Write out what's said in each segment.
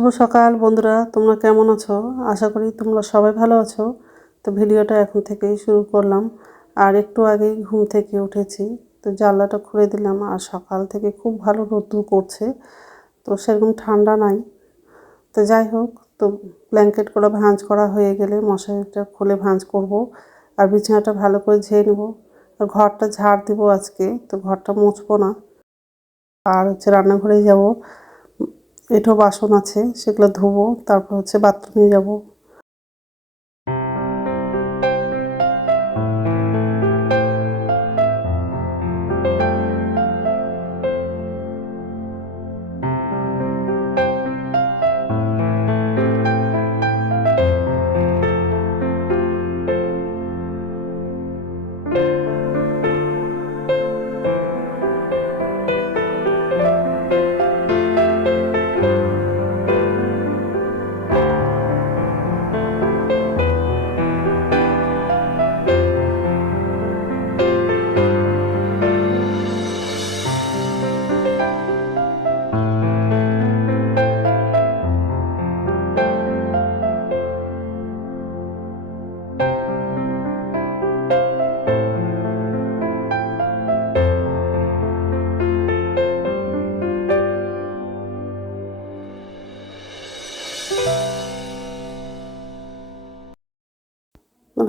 শুভ সকাল, বন্ধুরা। তোমরা কেমন আছো? আশা করি তোমরা সবাই ভালো আছো। তো ভিডিওটা এখন থেকেই শুরু করলাম। আর একটু আগেই ঘুম থেকে উঠেছি। তো জানলাটা খুলে দিলাম। আর সকাল থেকে খুব ভালো রোদ্দুর করছে। তো সেরকম ঠান্ডা নাই। তো যাই হোক, তো ব্ল্যাঙ্কেট করে, ভাঁজ করা হয়ে গেলে মশারিটা খুলে ভাঁজ করব। আর বিছানাটা ভালো করে ঝেয়ে নেব। আর ঘরটা ঝাড় দিব আজকে। তো ঘরটা মুছবো না। আর হচ্ছে রান্নাঘরে যাব। এঁঠো বাসন আছে সেগুলো ধোবো তারপর হচ্ছে বাথরুমে যাব।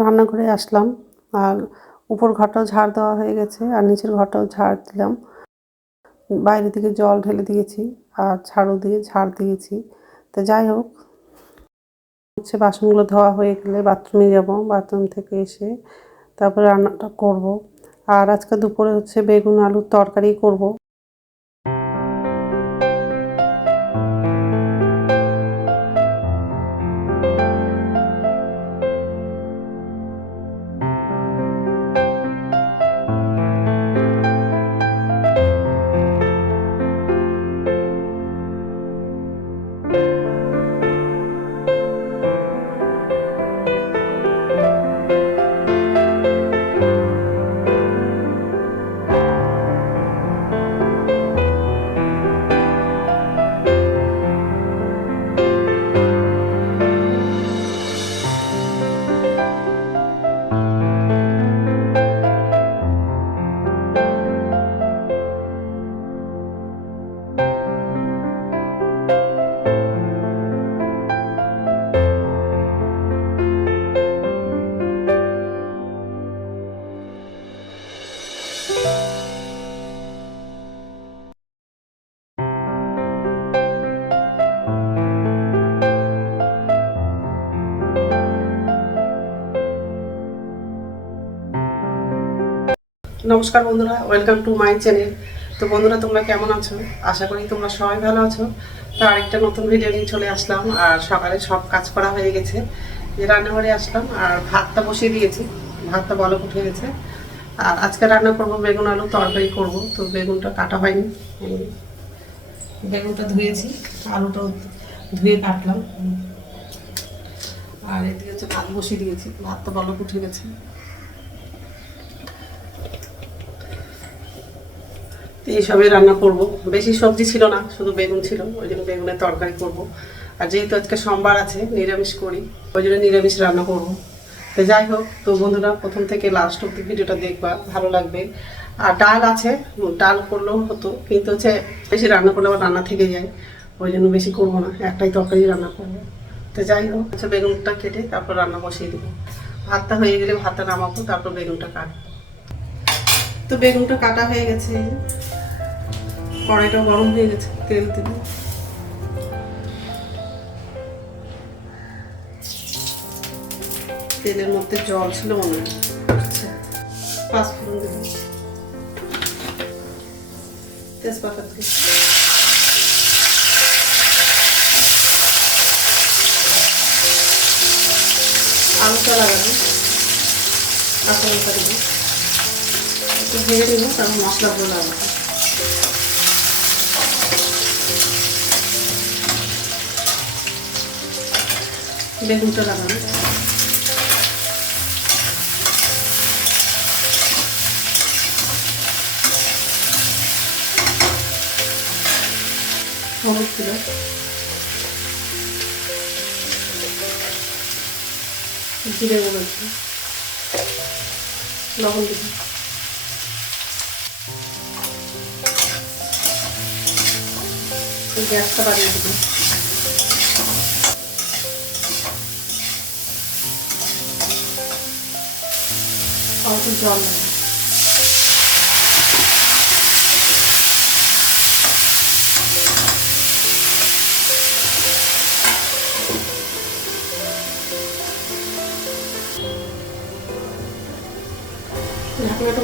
রান্নাঘরে আসলাম। আর উপর ঘরটাও ঝাড় দেওয়া হয়ে গেছে আর নিচের ঘরটাও ঝাড় দিলাম। বাইরে থেকে জল ঢেলে দিয়েছি আর ঝাড়ু দিয়ে ঝাড় দিয়েছি। তো যাই হোক, হচ্ছে বাসনগুলো ধোয়া হয়ে গেলে বাথরুমে যাব, বাথরুম থেকে এসে তারপরে রান্নাটা করব। আর আজকে দুপুরে হচ্ছে বেগুন আলুর তরকারি করব। নমস্কার বন্ধুরা ওয়েলকাম টু মাই চ্যানেল তো বন্ধুরা, তোমরা কেমন আছো? আশা করি তোমরা সবাই ভালো আছো। তো আরেকটা নতুন ভিডিও নিয়ে চলে আসলাম। আর সকালে সব কাজ করা হয়ে গেছে। যে রান্নাঘরে আসলাম, আর ভাতটা বসিয়ে দিয়েছি। ভাতটা বলক উঠে গেছে। আর আজকে রান্না করব বেগুন, আলু তরকারি করব। তো বেগুনটা কাটা হয়নি। বেগুনটা ধুয়েছি, আলুটাও ধুয়ে কাটলাম। আর এদিকে হচ্ছে ভাত বসিয়ে দিয়েছি। ভাতটা বলক উঠে গেছে। তো এইসবই রান্না করব। বেশি সবজি ছিল না, শুধু বেগুন ছিল, ওই জন্য বেগুনের তরকারি করব। আর যেহেতু আজকে সোমবার আছে, নিরামিষ করি, ওই জন্য নিরামিষ রান্না করব। তো যাই হোক, তো বন্ধুরা, প্রথম থেকে লাস্ট অব্দি ভিডিওটা দেখবা, ভালো লাগবে। আর ডাল আছে, ডাল করলেও হতো, কিন্তু হচ্ছে বেশি রান্না করলে আবার রান্না থেকে যায়। ওই জন্য বেশি করব না, একটাই তরকারি রান্না করব। তো যাই হোক, হচ্ছে বেগুনটা কেটে তারপর রান্না বসিয়ে দেবো। ভাতটা হয়ে গেলে ভাতটা নামাবো, তারপর বেগুনটা কাটবো। তো বেগুনটা কাটা হয়ে গেছে। কড়াইটা গরম হয়ে গেছে, তেল দেব তেলের মধ্যে জল ছিল, মনে হয়। আচ্ছা পাঁচ তেজপাতা আলুটা লাগানো কাঁচা দেবো একটু ভেজে নেব, তারপর মশলাগুলো লাগাবো। বেগুনটা লাগাবো। হলুদ দিলাম জিরে গুঁড়ো দিলাম লবণ দিলাম গ্যাসটা বাড়িয়ে দিলাম অল্প জল নেবে ঢাকনাটা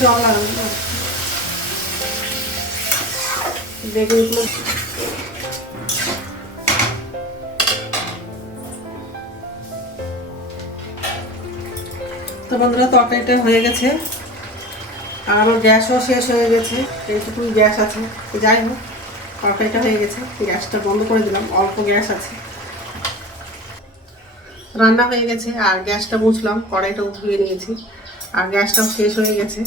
জল লাগানো বেগুনগুলো তো বন্ধুরা, তরকারিটা হয়ে গেছে। আর আমার গ্যাসও শেষ হয়ে গেছে। এইটুকুই গ্যাস আছে। যাই হোক, তরকারিটা হয়ে গেছে। গ্যাসটা বন্ধ করে দিলাম। অল্প গ্যাস আছে। রান্না হয়ে গেছে। আর গ্যাসটা মুছলাম। কড়াইটাও ধুয়ে নিয়েছি। আর গ্যাসটাও শেষ হয়ে গেছে।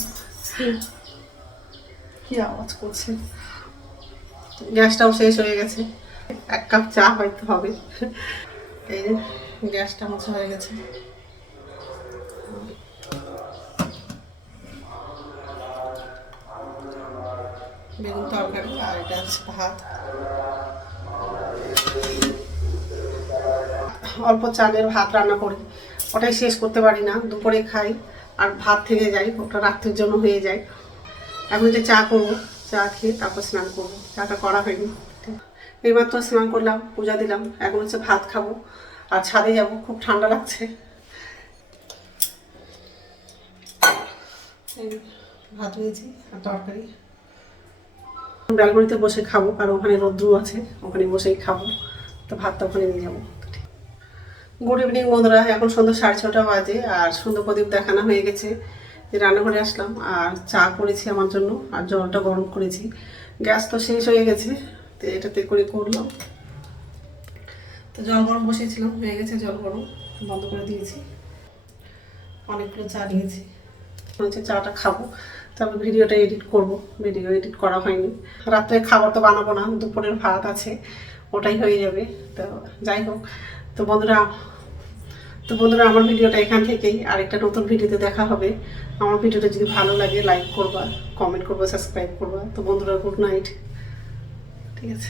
কি আওয়াজ করছে? গ্যাসটাও শেষ হয়ে গেছে। এক কাপ চা হয়তো হবে। এই যে, গ্যাসটা মোছা হয়ে গেছে। বেগুন তরকারি আর এটা হচ্ছে ভাত। অল্প চালের ভাত রান্না করি। ওটাই শেষ করতে পারি না, দুপুরে খাই। আর ভাত থেকে যাই, ওটা রাত্রের জন্য হয়ে যায়। এখন যে চা করব। চা খেয়ে তারপর স্নান করব। চাটা করা হয়নি। তো স্নান করলাম, পূজা দিলাম, এখন হচ্ছে ভাত খাব। আর ছাদে যাব, খুব ঠান্ডা লাগছে। ভাত হয়েছে আর তরকারি। বসে খাব কারণ ওখানে রৌদ্রু আছে, ওখানে বসেই খাব। তো ভাতটা ওখানে নিয়ে যাব। গুড ইভিনিং বন্ধুরা। এখন সন্ধ্যা সাড়ে ছটা বাজে, আর সুন্দর প্রদীপ দেখানো হয়ে গেছে। রান্নাঘরে আসলাম, আর চা করেছি আমার জন্য, আর জলটা গরম করেছি। গ্যাস তো শেষ হয়ে গেছে, তো এটাতে করে করলাম। তো জল গরম বসেছিলাম হয়ে গেছে জল গরম, বন্ধ করে দিয়েছি। অনেকগুলো চা নিয়েছি। হচ্ছে চাটা খাব তারপর ভিডিওটা এডিট করব, ভিডিও এডিট করা হয়নি। রাত্রে খাবার তো বানাবো না, দুপুরের ভাত আছে, ওটাই হয়ে যাবে, তো যাই হোক। তো বন্ধুরা তো বন্ধুরা, আমার ভিডিওটা এখান থেকেই। আর একটা নতুন ভিডিওতে দেখা হবে। আমার ভিডিওটা যদি ভালো লাগে লাইক করবা কমেন্ট করবা সাবস্ক্রাইব করবা। তো বন্ধুরা গুড নাইট ঠিক আছে।